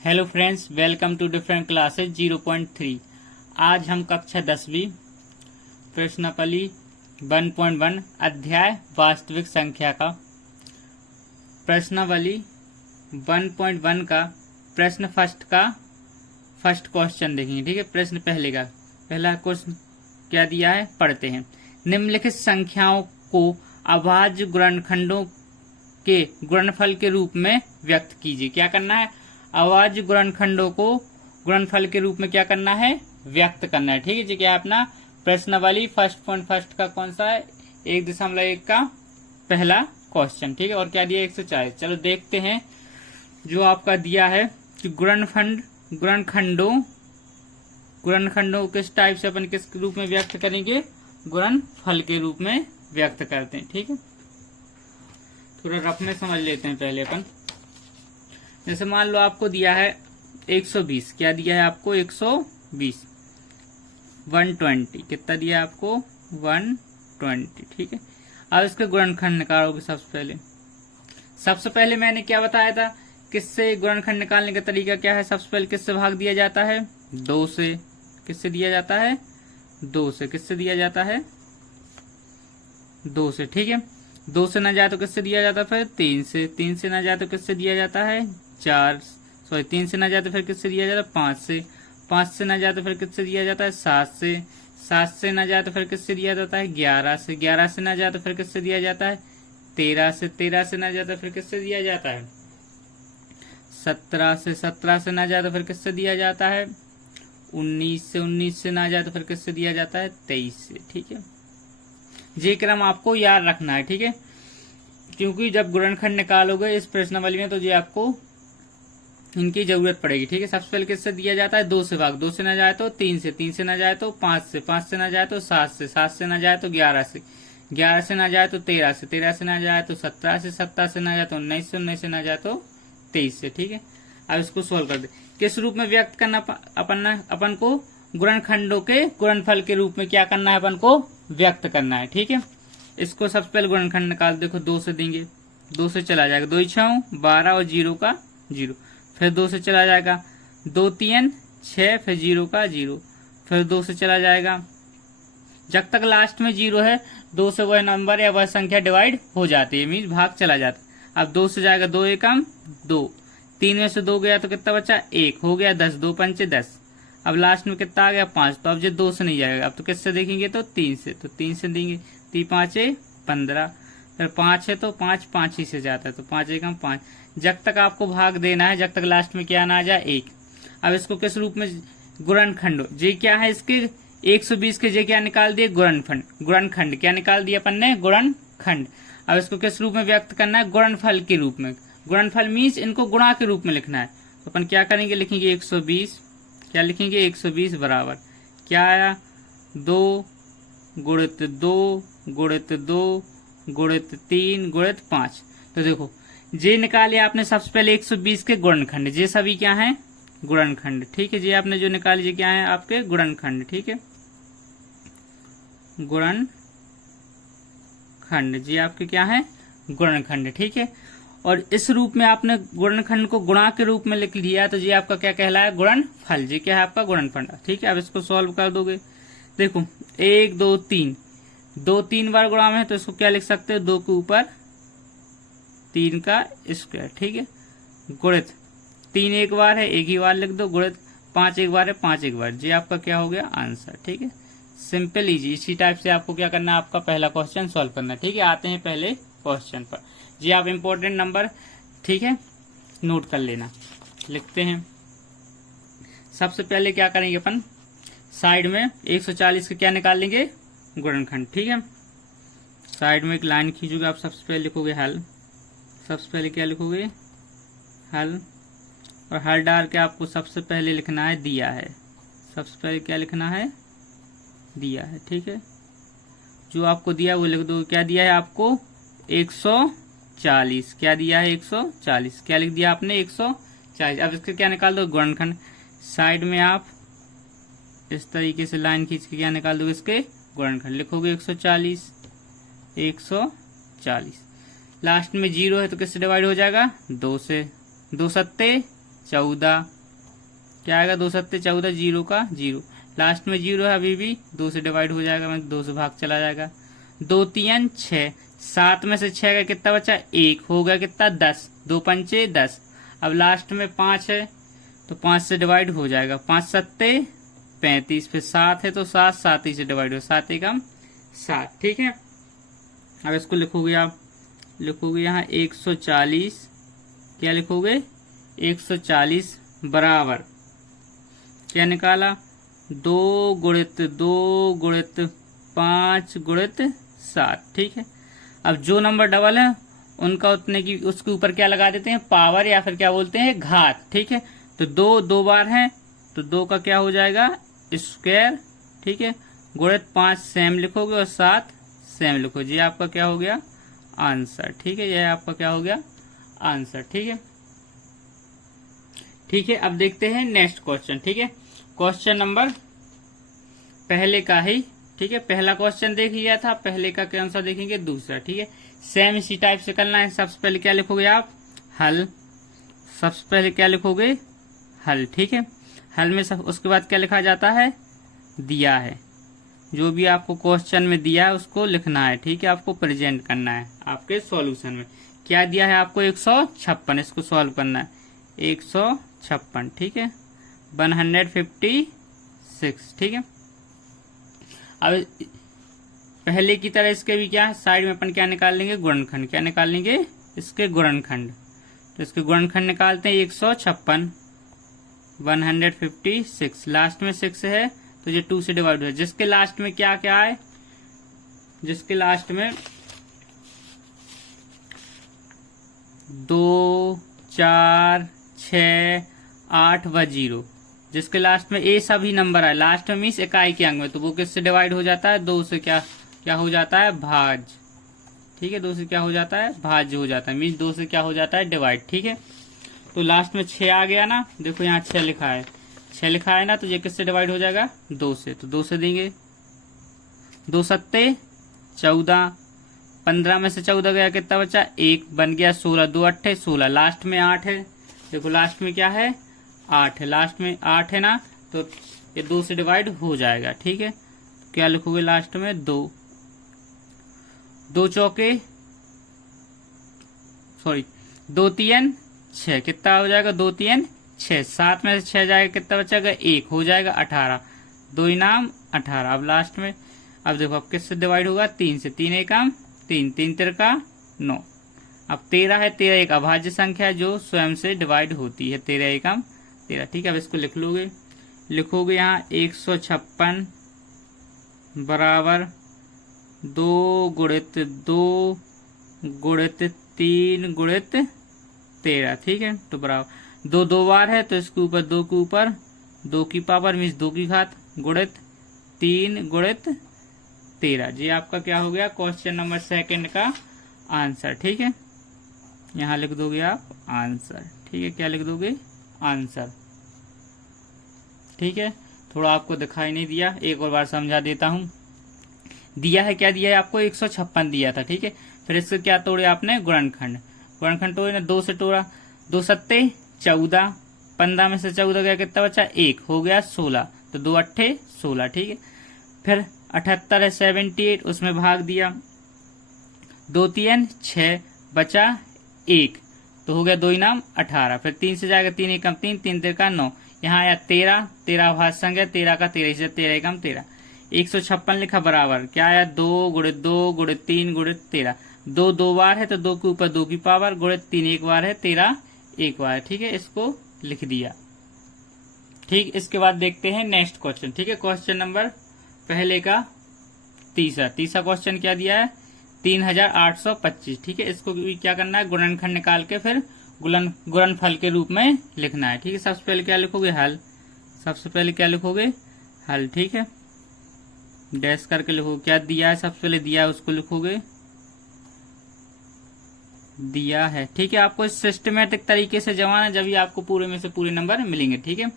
Hello friends, welcome to different classes 0.3। आज हम कक्षा 10वीं प्रश्नावली 1.1 अध्याय वास्तविक संख्या का प्रश्नावली 1.1 का प्रश्न फर्स्ट क्वेश्चन देखेंगे। ठीक है, प्रश्न पहला क्वेश्चन क्या दिया है, पढ़ते हैं। निम्नलिखित संख्याओं को अभाज्य गुणनखंडों के गुणनफल के रूप में व्यक्त कीजिए। क्या करना है, अभाज्य गुणनखंडों को गुणनफल के रूप में क्या करना है, व्यक्त करना है। ठीक है जी, क्या अपना प्रश्नावली फर्स्ट का कौन सा है, 1.1 का पहला क्वेश्चन। ठीक है, और क्या दिया 140। चलो देखते हैं जो आपका दिया है कि गुणनखंडों किस टाइप से अपन किस रूप में व्यक्त करेंगे, गुणनफल के रूप में व्यक्त करते हैं। ठीक है, थोड़ा रफ में समझ लेते हैं पहले अपन। जैसे मान लो आपको दिया है 120, क्या दिया है आपको 120, 120 कितना दिया है आपको 120। ठीक है, अब इसके गुणनखंड निकालोगे। सबसे पहले मैंने क्या बताया था, किससे गुणनखंड निकालने का तरीका क्या है। सबसे पहले किससे भाग दिया जाता है, 2 से। किससे दिया जाता है, 2 से। किससे दिया जाता है, 2 से। ठीक है, 2 से ना जाए तो किससे दिया जाता है, फिर 3 से। 3 से ना जाए तो किससे दिया जाता है, 3 से ना जाए तो फिर किससे दिया जाता है, 5 से। 5 से ना जाए तो फिर किससे दिया जाता है, 7 से। 7 से ना जाए तो फिर किससे दिया जाता है, 11 से। 11 से ना जाए तो फिर किससे दिया जाता है, 13 से। 13 से ना जाए तो फिर किससे दिया जाता है, 17 से। 17 से ना जाए तो फिर किससे दिया जाता है, 19 से। 19 से ना जाए तो फिर किससे दिया जाता है, 23 से। ठीक है, ये क्रम आपको याद रखना है। ठीक है, क्योंकि जब गुणनखंड निकालोगे इस प्रश्नावली में तो ये आपको इनकी जरूरत पड़ेगी। ठीक है, सबसे पहले किससे दिया जाता है, 2 से भाग। 2 से ना जाए तो 3 से। 3 से ना जाए तो 5 से। 5 से ना जाए तो 7 से। 7 से ना जाए तो 11 से। 11 से ना जाए तो 13 से। 13 से ना जाए तो 17 से। 17 से ना जाए तो 19 से। 19 से ना जाए तो 23 से। ठीक है, अब इसको सोल्व कर दे। किस रूप में व्यक्त करना अपन को, गुणनखंडों के गुणनफल के रूप में क्या करना है, अपन को व्यक्त करना है। ठीक है, इसको सबसे पहले गुणनखंड निकाल। देखो 2 से देंगे, 2 से चला जाएगा, 2 6 12 और 0 का 0। फिर 2 से चला जाएगा, 2 3 6, फिर 0 का 0। फिर 2 से चला जाएगा, जब तक लास्ट में 0 है 2 से वह नंबर या वह संख्या डिवाइड हो जाती है, मीन्स भाग चला जाता है। अब 2 से जाएगा, 2 एकम 2, 3 में से 2 गया तो कितना बचा, 1 हो गया, 10 2 पंचे 10। अब लास्ट में कितना आ गया, 5। तो अब ये 2 से नहीं जाएगा, अब तो किससे देखेंगे, तो 3 से। तो 3 से देंगे, 3 5 15, फिर 5 है तो 5 ही से जाता है, तो 5 एकम 5। जब तक आपको भाग देना है, जब तक लास्ट में क्या ना आ जाए, 1। अब इसको किस रूप में, गुणनखंड जे क्या है इसके 120 के जे क्या निकाल दिए, गुणनखंड क्या निकाल दिया अपन ने, गुणनखंड। अब इसको किस रूप में व्यक्त करना है, गुणनफल के रूप में। गुणनफल मीन्स इनको गुणा के रूप में लिखना है। तो अपन क्या करेंगे, लिखेंगे 120, क्या लिखेंगे 120 बराबर क्या आया, 2 गुणित 2 गुणित 2 गुणित 3 गुणित 5। तो देखो जे निकाले आपने सबसे पहले 120 के गुणनखंड, जे सभी क्या है, गुणनखंड। ठीक है, जे आपने जो निकाले जे क्या है, आपके गुणनखंड। ठीक है, गुणनखंड जे आपके क्या है, गुणनखंड। ठीक है, और इस रूप में आपने गुणनखंड को गुणा के रूप में लिख लिया, तो ये आपका क्या कहलाया, गुणनफल। जी क्या है आपका गुणनफल। ठीक है, अब इसको सॉल्व कर दोगे। देखो 1 2 3, 2 3 बार गुणा में है तो इसको क्या लिख सकते हो, 2 के ऊपर 3 का स्क्वायर। ठीक है, गुणित 3 एक बार है, एक ही बार लिख दो, गुणित 5 एक बार है, 5 एक बार। जी आपका क्या हो गया, आंसर। ठीक है, सिंपल इजी। इसी टाइप से आपको क्या करना है, आपका पहला क्वेश्चन सॉल्व करना है। ठीक है, आते हैं पहले क्वेश्चन पर। जी आप इम्पोर्टेंट नंबर, ठीक है, नोट कर लेना। लिखते हैं, सबसे पहले क्या करेंगे अपन, साइड में 140 के क्या निकाल लेंगे, गुणनखंड। ठीक है, साइड में एक लाइन खींचोगे आप, सबसे पहले लिखोगे हल। सबसे पहले क्या लिखोगे, हल। और हल डाल के आपको सबसे पहले लिखना है दिया है। सबसे पहले क्या लिखना है, दिया है। ठीक है, जो आपको दिया वो लिख दो। क्या दिया है आपको, 140। क्या दिया है, 140। क्या लिख दिया आपने, 140। अब इसका क्या निकाल दो, गुणनखंड। साइड में आप इस तरीके से लाइन खींच के क्या निकाल दो, इसके गुणनखंड। लिखोगे 140, 140। लास्ट में 0 है तो किससे डिवाइड हो जाएगा, 2 से। 2 सत्ते 14, क्या आएगा 2 सत्ते 14, 0 का 0, लास्ट में 0 है अभी भी, 2 से डिवाइड हो जाएगा, मैं 2 से भाग चला जाएगा। 2 3 6, 7 में से 6 का कितना बचा 1, हो गया कितना 10, 2 पंचे 10। अब लास्ट में 5 है तो 5 से डिवाइड हो जाएगा, 5 सत्ते 35, फिर 7 है तो 7, 7 ही से डिवाइड हो, 7 एकम 7, ठीक है। अब इसको लिखोगे आप, लिखोगे यहाँ 140, क्या लिखोगे 140 बराबर, क्या निकाला 2 गुणित 2 गुणित 5 गुणित 7, ठीक है। अब जो नंबर डबल है उनका उतने की उसके ऊपर क्या लगा देते हैं पावर या फिर क्या बोलते हैं घात, ठीक है। तो 2 2 बार है तो 2 का क्या हो जाएगा स्क्वायर, ठीक है, गुणित 5 सेम लिखोगे और 7 सेम लिखो, जी आपका क्या हो गया आंसर, ठीक है, यह आपका क्या हो गया आंसर, ठीक है। ठीक है, अब देखते हैं नेक्स्ट क्वेश्चन, ठीक है, क्वेश्चन नंबर पहले का ही, ठीक है, पहला क्वेश्चन देख लिया था, पहले का क्या आंसर देखेंगे दूसरा, ठीक है, सेम इसी टाइप से करना है। सबसे पहले क्या लिखोगे आप हल, सबसे पहले क्या लिखोगे हल, ठीक है, हल में सब उसके बाद क्या लिखा जाता है दिया है, जो भी आपको क्वेश्चन में दिया है उसको लिखना है, ठीक है, आपको प्रेजेंट करना है आपके सॉल्यूशन में। क्या दिया है आपको 156, इसको सॉल्व करना है 156, ठीक है, 156, ठीक है। अब पहले की तरह इसके भी क्या साइड में अपन क्या निकाल लेंगे गुणनखंड, क्या निकाल लेंगे इसके गुणनखंड, तो इसके गुणनखंड निकालते हैं 156, 156, लास्ट में 6 है तो ये 2 से डिवाइड हो, जिसके लास्ट में क्या क्या है, जिसके लास्ट में 2 4 6 8 व 0, जिसके लास्ट में ए सभी नंबर है, लास्ट में मीन्स इकाई के अंक में, तो वो किससे डिवाइड हो जाता है 2 से, क्या क्या हो जाता है भाज, ठीक है, 2 से क्या हो जाता है भाज्य हो जाता है, मीन्स 2 से क्या हो जाता है डिवाइड, ठीक है। तो लास्ट में 6 आ गया ना, देखो यहाँ 6 लिखा है, 6 लिखा है ना, तो ये किससे डिवाइड हो जाएगा 2 से, तो 2 से देंगे, 2 सत्ते 14, 15 में से 14 गया कितना बचा 1, बन गया 16, 2 अट्ठे 16, लास्ट में 8 है, देखो लास्ट में क्या है 8 है, लास्ट में 8 है ना, तो ये 2 से डिवाइड हो जाएगा, ठीक है। तो क्या लिखोगे लास्ट में 2, 2 चौके सॉरी 2 3 6, कितना हो जाएगा 2 3 6, 7 में से 6 जाएगा कितना बचेगा 1, हो जाएगा 18, 2 इनाम 18। अब लास्ट में अब देखो अब किससे डिवाइड होगा 3 से, 3 एकम 3, 3 तिरका 9, अब 13 है, 13 एक अभाज्य संख्या है जो स्वयं से डिवाइड होती है, 13 एकम 13, ठीक है। अब इसको लिख लोगे, लिखोगे यहाँ 156 बराबर 2 गुणित 2 गुणित 3 गुणित 13, ठीक है, तो बराबर 2 2 बार है तो इसके ऊपर 2 के ऊपर 2 की पावर मीन्स 2 की घात गुणित 3 गुणित 13, जी आपका क्या हो गया क्वेश्चन नंबर सेकंड का आंसर, ठीक है। यहाँ लिख दोगे आप आंसर, ठीक है, क्या लिख दोगे आंसर, ठीक है। थोड़ा आपको दिखाई नहीं दिया, एक और बार समझा देता हूँ। दिया है, क्या दिया है आपको 156 दिया था, ठीक है, फिर इससे क्या तोड़े आपने गुणनखंड, गुणनखंड तोड़े ना, 2 से तोड़ा, 2 सत्ते 14, 15 में से 14 गया कितना बचा 1, हो गया 16, तो 2 अट्ठे 16, ठीक है। फिर 78 है 78, उसमें भाग दिया, 2 3 6 बचा 1, तो हो गया 2 इनाम 18, फिर 3 से जाएगा 3 एकम 3, 3 तिरका 9, यहाँ आया 13, 13 भाज्य संख्या 13 का 13 से 13 एकम 13, 156 लिखा बराबर क्या आया 2 गुणित 2 गुणित 3 गुणित 13, 2 2 बार है तो 2 के ऊपर 2 की पावर गुणित 3 एक बार है, 13 एक बार है, ठीक है, इसको लिख दिया, ठीक। इसके बाद देखते हैं नेक्स्ट क्वेश्चन, ठीक है, क्वेश्चन नंबर पहले का तीसरा क्वेश्चन क्या दिया है 3825, ठीक है, इसको भी क्या करना है गुणनखंड निकाल के फिर गुणनफल के रूप में लिखना है, ठीक है। सबसे पहले क्या लिखोगे हल, सबसे पहले क्या लिखोगे हल, ठीक है, डैश करके लिखोगे, क्या दिया है सबसे पहले दिया है उसको लिखोगे दिया है, ठीक है। आपको सिस्टमेटिक तरीके से जमाना है, जब भी आपको पूरे में से पूरे नंबर मिलेंगे, ठीक है।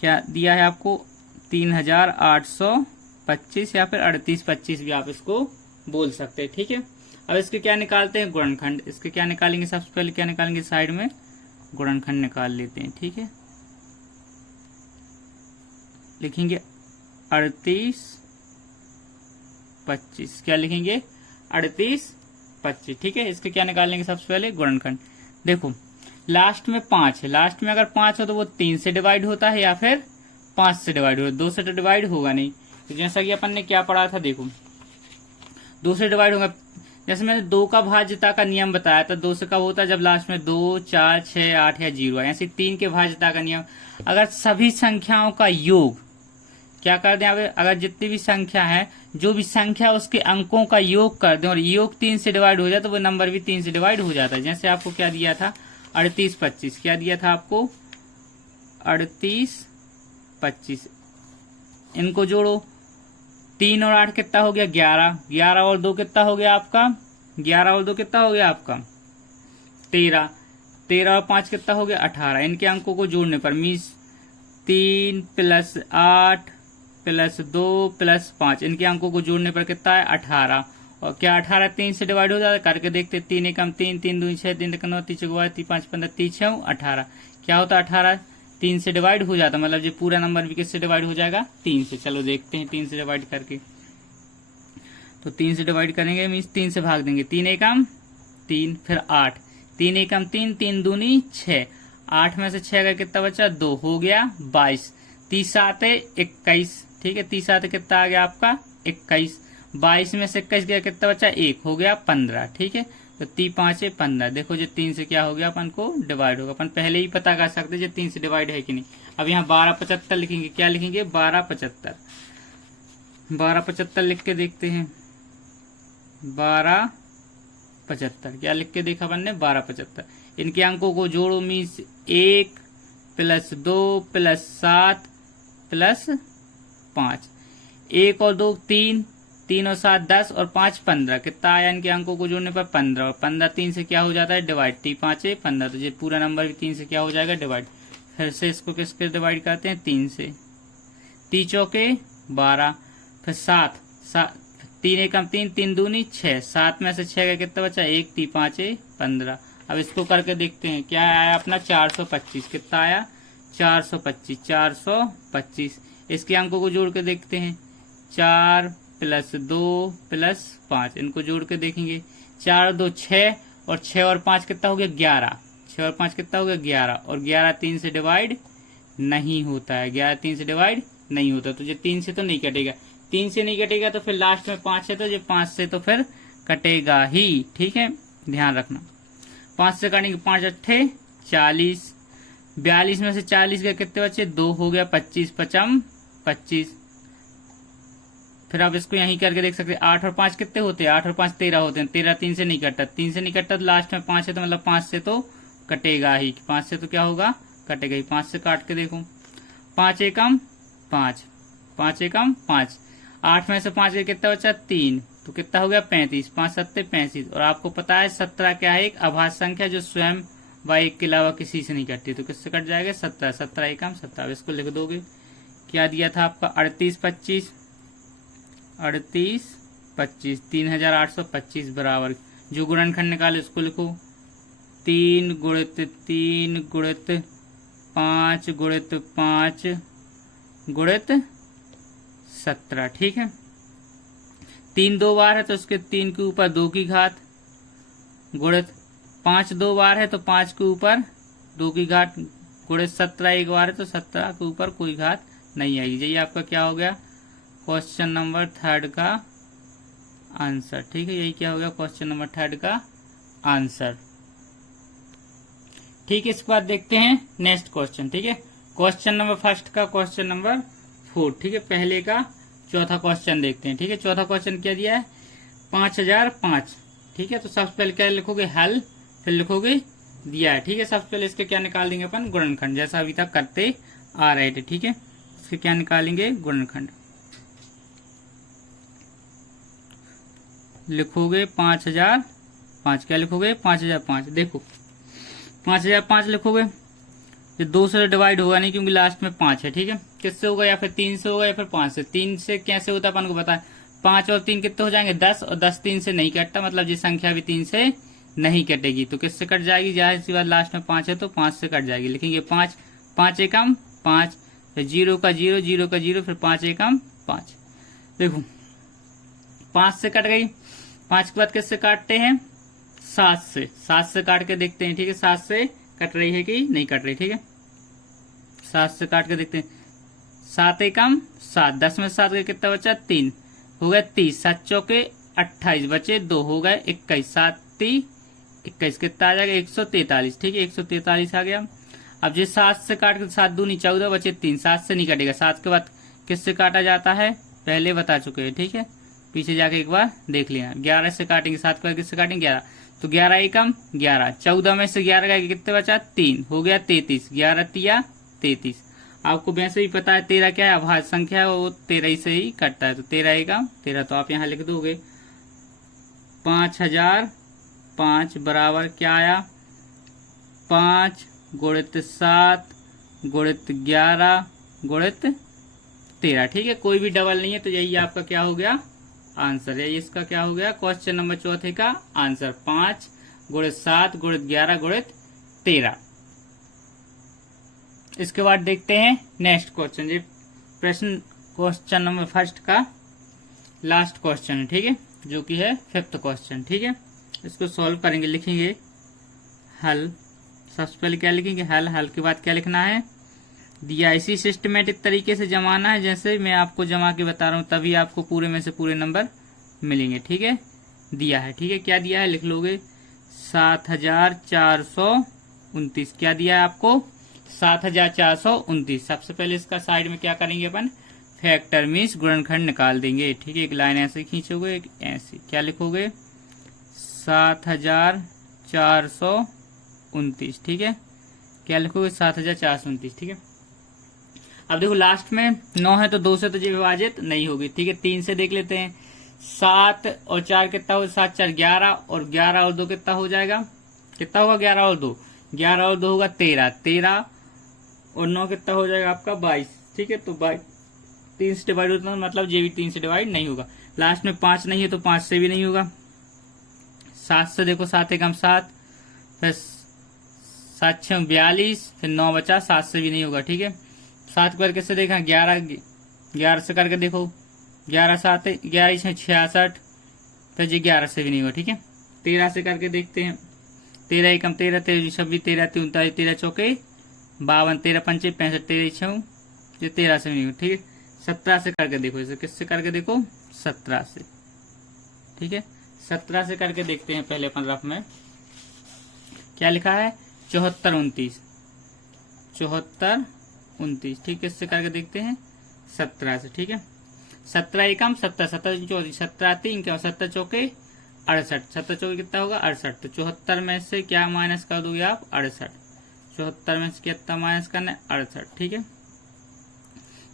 क्या दिया है आपको 3825 या फिर 3825 भी आप इसको बोल सकते हैं, ठीक है। अब इसके क्या निकालते हैं गुणनखंड, इसके क्या निकालेंगे सबसे पहले क्या निकालेंगे साइड में गुणनखंड निकाल लेते हैं। ठीक है, लिखेंगे 38 25। क्या लिखेंगे? 38 25। ठीक है, इसके क्या निकालेंगे? सबसे पहले गुणनखंड। देखो लास्ट में 5 है, लास्ट में अगर 5 हो तो वो 3 से डिवाइड होता है या फिर 5 से डिवाइड होता है, 2 से तो डिवाइड होगा नहीं। तो जैसा कि अपन ने क्या पढ़ा था, देखो 2 से डिवाइड होगा। जैसे मैंने 2 का भाज्यता का नियम बताया था, 2 से कब होता है? जब लास्ट में 2 4 6 8 या 0 है। ऐसे 3 के भाज्यता का नियम, अगर सभी संख्याओं का योग क्या कर दें, अगर जितनी भी संख्या है, जो भी संख्या उसके अंकों का योग कर दें और योग 3 से डिवाइड हो जाए तो वो नंबर भी 3 से डिवाइड हो जाता है। जैसे आपको क्या दिया था? 38 25। क्या दिया था आपको? 38 25। इनको जोड़ो, 3 और 8 कितना हो गया? 11। 11 और 2 कितना हो गया आपका? 11 और 2 कितना हो गया आपका? 13। 13 और 5 कितना हो गया? 18। इनके अंकों को जोड़ने पर मीन्स 3 + 8 + 2 + 5, इनके अंकों को जोड़ने पर कितना है? 18। और क्या 18 3 से डिवाइड हो जाता है? करके देखते, 3 एकम 3, 3 दूनी 6, 3 एकम 9, 3 चौको 3 5 15 3 6 18। क्या होता है? 18 3 से डिवाइड हो जाता, मतलब ये पूरा नंबर भी किससे डिवाइड हो जाएगा? 3 से। चलो देखते हैं 3 से डिवाइड करके। तो 3 से डिवाइड करेंगे मीन्स 3 से भाग देंगे, 3 एकम 3, फिर 8, 3 एकम 3, 3 दूनी 6, 8 में से 6 का कितना बचा? 2, हो गया 22। 30 7 21। ठीक है, 30 7 कितना आ गया आपका? 21। 22 में से 21 गया, कितना बचा? 1, हो गया 15। ठीक है, तो 3 5 15। देखो जो 3 से क्या हो गया? अपन को डिवाइड होगा। अपन पहले ही पता कर सकते जो 3 से डिवाइड है कि नहीं। अब यहाँ 12 75 लिखेंगे। क्या लिखेंगे? 12 75। 12 75 लिख के देखते हैं। 12 75 क्या लिख के देखा अपन ने? 12 75। इनके अंकों को जोड़ो मीन्स 1 + 2 + 7 + 5। 1 और 2 3, 3 और 7 10 और 5 15। कितना आया इनके अंकों को जोड़ने पर? 15। और 15 3 से क्या हो जाता है? डिवाइड। 3 5 15। तो ये पूरा नंबर भी 3 से क्या हो जाएगा? डिवाइड। फिर से इसको किसके डिवाइड करते हैं? 3 से। 3 चौके 12, फिर 7 3 एकम 3, 3 दूनी 6, 7 में से 6 का कितना बचा? 1, 3 5 15। अब इसको करके देखते हैं। क्या आया अपना? 425। कितना आया? 425। 425। इसके अंकों को जोड़ के देखते हैं। 4 + 2 + 5, इनको जोड़ के देखेंगे। 4 और 2 6, और 6 और 5 कितना हो गया? 11। 6 और 5 कितना हो गया? 11। और 11 3 से डिवाइड नहीं होता है। 11 3 से डिवाइड नहीं होता, तो ये 3 से तो नहीं कटेगा। 3 से नहीं कटेगा तो फिर लास्ट में 5 है, तो ये 5 से तो फिर कटेगा ही। ठीक है, ध्यान रखना। 5 से काटेंगे, 5 8 40। 42 में से 40 के कितने बचे? 2, हो गया 25 5 25। फिर आप इसको यहीं करके देख सकते हैं। 8 और 5 कितने होते हैं? 8 और 5 13 होते हैं। 13 3 से नहीं कटता, 3 से नहीं कटता तो लास्ट में 5 है, तो मतलब 5 से तो कटेगा ही। 5 से तो क्या होगा? कटेगा ही। 5 से काट के देखो। 5 एकम 5, 5 एकम 5। 8 में से 5 के कितना बचा? 3, तो कितना हो गया? 35। 5 7 35। और आपको पता है 17 क्या है? एक अभाज्य संख्या जो स्वयं व एक के अलावा किसी से नहीं कटती, तो किससे कट जाएगा? 17। 17 एकम 17। इसको लिख दोगे। क्या दिया था आपका? 38 25। 38 25 3825 बराबर, जो गुणनखंड निकाले उसको लिखो। 3 गुणित 3 गुणित 5 गुणित 5 गुणित 17। ठीक है, 3 2 बार है तो उसके 3 के ऊपर 2 की घात, गुणित 5 2 बार है तो 5 के ऊपर 2 की घात, गुणित 17 एक बार है तो 17 के ऊपर कोई घात नहीं आएगी। ये आपका क्या हो गया? क्वेश्चन नंबर 3 का आंसर। ठीक है, यही क्या हो गया? क्वेश्चन नंबर 3 का आंसर। ठीक है, इसके बाद देखते हैं नेक्स्ट क्वेश्चन। ठीक है, क्वेश्चन नंबर 1 का क्वेश्चन नंबर 4। ठीक है, पहले का चौथा क्वेश्चन देखते हैं। ठीक है, चौथा क्वेश्चन क्या दिया है? 5005। ठीक है, तो सबसे पहले क्या लिखोगे? हल, फिर लिखोगे दिया है। ठीक है, सबसे पहले इसके क्या निकाल देंगे अपन? गुणनखंड, जैसा अभी तक करते आ रहे थे। ठीक है, इसके क्या निकालेंगे? गुणनखंड। लिखोगे 5005। क्या लिखोगे? 5005। देखो 5005 लिखोगे, ये 2 से डिवाइड होगा नहीं क्योंकि लास्ट में 5 है। ठीक है, किससे होगा? या फिर 3 से होगा या फिर 5 से। 3 से कैसे होता है अपन को पता है। 5 और 3 कितने हो जाएंगे? 10, और 10 3 से नहीं कटता, मतलब ये संख्या भी 3 से नहीं कटेगी तो किससे कट जाएगी, जाहिर सी बात लास्ट में 5 है तो 5 से कट जाएगी। लिखेंगे 5, 5 एकम 5, फिर 0 का 0, 0 का 0, फिर 5 एकम 5। देखो 5 से कट गई, 5 के बाद किससे काटते हैं, 7 से। 7 से काट के देखते हैं, ठीक है, 7 से कट रही है कि नहीं कट रही, ठीक है, 7 से काट के देखते हैं। 7 एकम 7, 10 में 7 गए कितना बचा, 3 हो गए 30, 7 चौके 28 बचे 2 हो गए 21, 7 3 21 कितना आ जाएगा 143, ठीक है, 143 आ गया। अब ये 7 से काट के 7 दूनी 14 बचे 3, 7 से नहीं कटेगा। 7 के बाद किससे काटा जाता है, पहले बता चुके हैं, ठीक है, पीछे जाके एक बार देख लिया। 11 से काटेंगे, 7 के बाद किससे काटेंगे, 11, तो 11 एकम 11, 14 में से 11 गए कितने बचा, 3 हो गया 33, 11 तिया 33। आपको वैसे ही पता है 13 क्या है, अभाज्य संख्या है, वो 13 से ही कटता है, तो 13 एकम 13। तो आप यहाँ लिख दोगे 5005 बराबर क्या आया, 5 गुणित 7 गुणित 11 गुणित 13, ठीक है, कोई भी डबल नहीं है, तो यही आपका क्या हो गया, आंसर है। इसका क्या हो गया, क्वेश्चन नंबर 4 का आंसर 5 गुणित 7 गुणित 11 गुणित 13। इसके बाद देखते हैं नेक्स्ट क्वेश्चन, ये प्रश्न क्वेश्चन नंबर 1 का लास्ट क्वेश्चन है, ठीक है, जो कि है 5th क्वेश्चन, ठीक है। इसको सॉल्व करेंगे, लिखेंगे हल। सबसे पहले क्या लिखेंगे, हल। हल के बाद क्या लिखना है, दिया। इसी सिस्टमेटिक तरीके से जमाना है जैसे मैं आपको जमा के बता रहा हूं, तभी आपको पूरे में से पूरे नंबर मिलेंगे, ठीक है। दिया है, ठीक है, क्या दिया है लिख लोगे, 7429। क्या दिया है आपको, 7429। सबसे पहले इसका साइड में क्या करेंगे अपन, फैक्टर मीन्स गुणनखंड निकाल देंगे, ठीक है। एक लाइन ऐसे खींचोगे, एक ऐसे, क्या लिखोगे 7429, ठीक है, क्या लिखोगे 7429, ठीक है। अब देखो लास्ट में 9 है तो 2 से तो ये विभाजित नहीं होगी, ठीक है। 3 से देख लेते हैं, 7 और 4 कितना हो, 7 4 11, और 11 और 2 कितना हो जाएगा, कितना होगा 11 और 2, 11 और 2 होगा 13, 13 और 9 कितना हो जाएगा आपका 22, ठीक है। तो 3 से डिवाइड होता है, मतलब ये भी 3 से डिवाइड नहीं होगा। लास्ट में 5 नहीं है तो 5 से भी नहीं होगा। 7 से देखो, 7 एकम 7, फिर 7 6 42, फिर 9 बचा, 7 से भी नहीं होगा, ठीक है। 7 करके से देखा, 11 से करके देखो, 11 7 11 6 66, फिर जी 11 से भी नहीं होगा, ठीक है। 13 से करके देखते हैं, 13 एकम 13, 13 26, 13 39, 13 चौके 52, 13 पंचे 65, 13 6 ये 13 से भी नहीं होगा, ठीक है। 17 से करके देखो, इसे किससे करके देखो, 17 से, ठीक है। 17 से करके देखते हैं, पहले अपन रफ में क्या लिखा है, 74 29, 74 29, ठीक है। इससे करके देखते हैं 17 से, ठीक है। 17 एकम 17, 17 24, 17 3 क्या, 17 चौके 68, 17 चौके कितना होगा 68, तो 74 में से क्या माइनस कर दोगे आप, 68, 74 में से कितना माइनस करना है 68, ठीक है।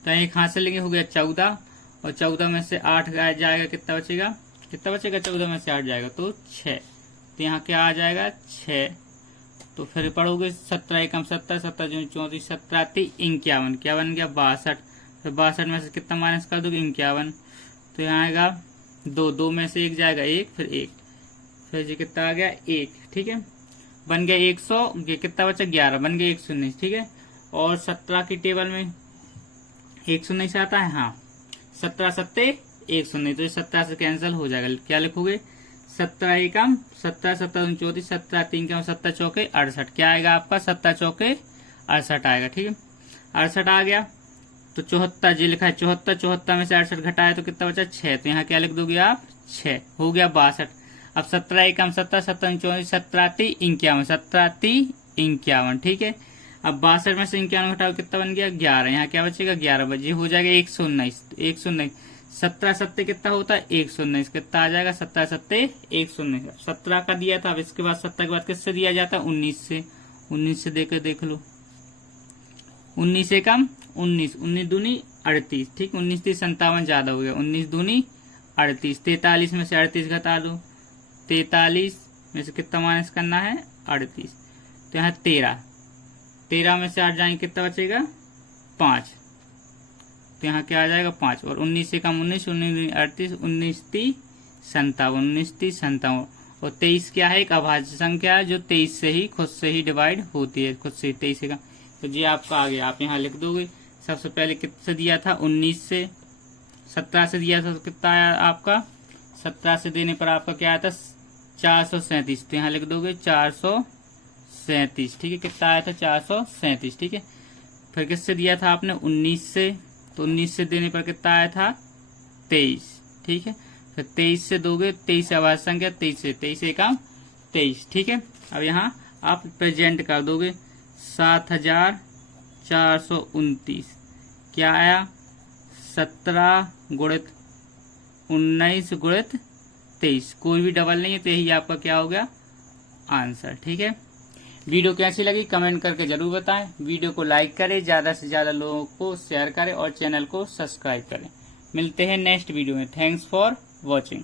तो एक हाथ से लेंगे, हो गया 14, और 14 में से 8 जाएगा, कितना बचेगा, कितना बचेगा, 14 में से 8 जाएगा तो 6, तो यहाँ क्या आ जाएगा 6। तो फिर पढ़ोगे 17 एकम 17, 17 34, 17 3 51, क्या बन गया 62, फिर 62 में से कितना माइनस कर दोगे 51, तो यहाँ आएगा 2, 2 में से 1 जाएगा 1, फिर 1, फिर ये कितना आ गया 1, ठीक है, बन गया 100, कितना बचा 11, बन गया 119, ठीक है। और 17 की टेबल में 119 आता है, हाँ, 17 7 119, तो ये 17 से कैंसिल हो जाएगा। क्या लिखोगे 17 एकम 17, 17 34, 17 3 का 17 चौके 68, क्या आएगा आपका 17 चौके 68 आएगा, ठीक है। 68 आ गया, तो 74 जी लिखा है 74, 74 में से 68 घटाया तो कितना बचा 6, तो यहाँ क्या लिख दोगे आप 6, हो गया 62। अब 17 एकम 17, 17 34, 17 3 51, 17 3 51, ठीक है। अब 62 में से 51 घटाओ कितना बन गया 11, यहाँ क्या बचेगा 11 बजे, हो जाएगा 119, 119, 17 7 कितना होता है 119, कितना आ जाएगा 17 7 119। 17 का दिया था, अब इसके बाद 17 के बाद किससे दिया जाता है 19 से, 19 से देकर देख लो, 19 एकम 19, 19 दूनी 38, ठीक, 19 3 57 ज्यादा हो गया, 19 दूनी 38, 43 में से 38 घटा दो, 43 में से कितना माइनस करना है 38, तो यहाँ 13 में से 8 जाएंगे कितना बचेगा 5, तो यहाँ क्या आ जाएगा 5, और 19 से कम 19, 19 38, 19 30 57, 19 30 57, और 23 क्या है, एक अभाज्य संख्या है जो 23 से ही खुद से ही डिवाइड होती है, खुद से 23 का। तो ये आपका आ गया, आप यहाँ लिख दोगे। सबसे पहले कितने दिया था, 19 से, 17 से दिया था, तो कितना आया आपका, 17 से देने पर आपका क्या आया था, 437। तो यहाँ लिख दोगे 437, ठीक है। कितना आया था, 437, ठीक है। फिर किससे दिया था आपने, 19 से, तो 19 से देने पर कितना आया था, 23, ठीक है। फिर 23 से दोगे, 23 अभाज्य संख्या, 23 से, 23 एकम 23, ठीक है। अब यहाँ आप प्रेजेंट कर दोगे, 7429 क्या आया, 17 गुणित 19 गुणित 23, कोई भी डबल नहीं है, तो यही आपका क्या हो गया आंसर, ठीक है। वीडियो कैसी लगी कमेंट करके जरूर बताएं। वीडियो को लाइक करें, ज्यादा से ज्यादा लोगों को शेयर करें और चैनल को सब्सक्राइब करें। मिलते हैं नेक्स्ट वीडियो में। Thanks for watching.